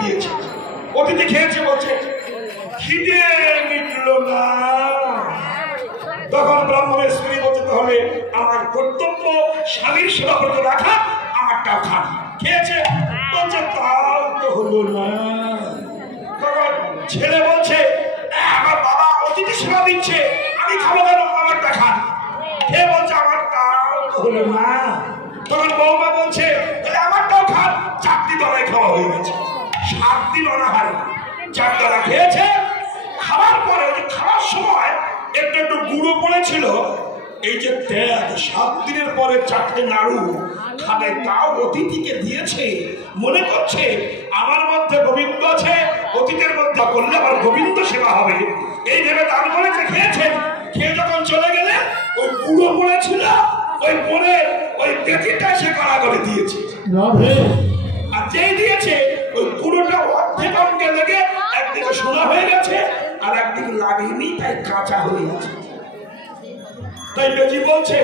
দিয়েছে। অতিথি খেয়েছে, বলছে খিদে মিটলো না। তখন ব্রাহ্মণের স্ত্রী বলছে তাহলে আমার কর্তব্য স্বামীর সেবা করতে রাখা, আমারটাও খান। খেয়েছে, বলছে তাও তো হলো না। তখন ছেলে বলছে আমার বাবা অতিথি সেবা দিচ্ছে, আমি খাবো কেন, আমারটা খান। খেয়ে বলছে আমার তাও তো হলো না। তখন বৌমা বলছে তাহলে আমারটাও খান। 4টি তলায় খাওয়া হয়ে গেছে। 7 দিন অনাহারে 4 তলা খেয়েছে। খাওয়ার পরে খাওয়ার সময় একটু একটু গুঁড়ো পড়েছিল। এই যে 7 দিনের পরে 4টে নাড়ু খাবে, তাও অতিথিকে দিয়েছে। মনে করছে আমার মধ্যে গোবিন্দ আছে, অতিথির মধ্যে করলে আমার গোবিন্দ সেবা হবে, এই ভেবে দান করেছে। খেয়েছেন। খেয়ে যখন চলে গেলে ওই গুঁড়ো পড়েছিল, ওই পরে ওই বেটিটা সে কড়া করে দিয়েছে। আর যেই দিয়েছে ওই পুরোটা অর্ধেক অঙ্কে লেগে একদিকে সোনা হয়ে গেছে, আর একদিকে লাগেনি, তাই কাঁচা হয়ে আছে। তাই বেজি বলছে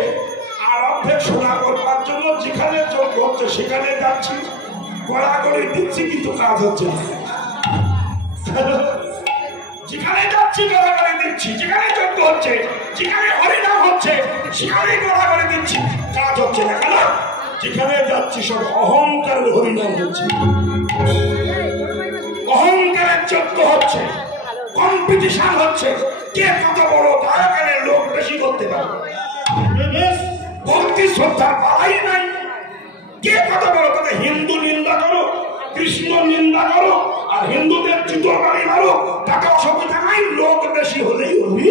আর অর্ধেক সোনা করবার জন্য যেখানে যোগ্য হচ্ছে সেখানে যাচ্ছি, কড়া করে দিচ্ছি, কিন্তু কাজ হচ্ছে না। যেখানে যাচ্ছি কড়া করে দিচ্ছি, যেখানে যোগ্য হচ্ছে, যেখানে হরিনাম হচ্ছে সেখানে কড়া করে দিচ্ছি, কাজ হচ্ছে না। কেন? যেখানে যাচ্ছি সব অহংকারের হরিনাম হচ্ছে, অহংকারের যজ্ঞ হচ্ছে, কম্পিটিশন হচ্ছে, কে কত বড় গায়কের লোক বেশি করতে পারে। ভক্তি শ্রদ্ধার পালাই নাই। কে কত বড় কথা, হিন্দু নিন্দা করো, কৃষ্ণ নিন্দা করো, আর হিন্দুদের জুতো বাড়ি মারো, তাতে অসুবিধা নাই, লোক বেশি হলেই হবে।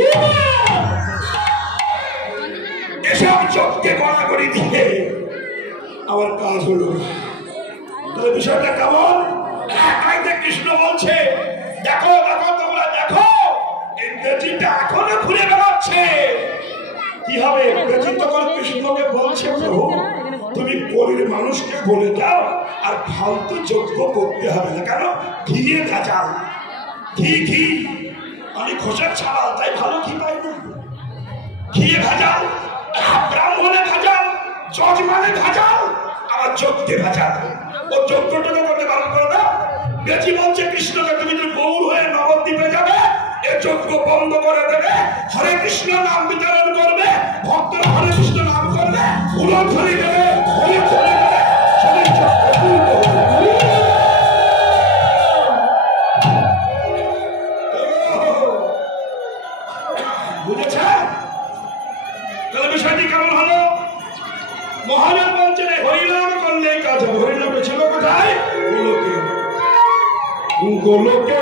এসব যজ্ঞে গড়াগড়ি দিয়ে আমার কাজ হলো। তাহলে বিষয়টা কেমন? কৃষ্ণ বলছে দেখো দেখো, তোমরা দেখো, এই বেজিটা এখনো ঘুরে বেড়াচ্ছে। কি হবে? বেজি তখন কৃষ্ণকে বলছে প্রভু তুমি গরিব মানুষকে বলে দাও আর ফালতু যজ্ঞ করতে হবে না। কেন? ঘিয়ে ভেজাল, ঘি আমি খোসার ছাড়াল, তাই ভালো ঘি পাই না। ঘিয়ে ভেজাল, ব্রাহ্মণে ভেজাল, যজমানে ভেজাল, আবার যজ্ঞে ভেজাল। ও যজ্ঞটাকে করতে বারণ করে দাও। বেজি বলছে কৃষ্ণকে তুমি যদি গৌর হয়ে নবদ্বীপে যাবে, এ যজ্ঞ বন্ধ করে দেবে, হরে কৃষ্ণ নাম বিতরণ করবে, ভক্তরা হরে কৃষ্ণ নাম করবে, উলধ্বনি দেবে, হরিধ্বনি দেবে, শরীর যজ্ঞ পূর্ণ হবে। বুঝেছে? তাহলে বিষয়টি কেমন হলো? মহাদেব বলছেন হরিনাম করলে কাজ হবে। হরিনামে ছিল কোথায়? গোলকে। গোলকের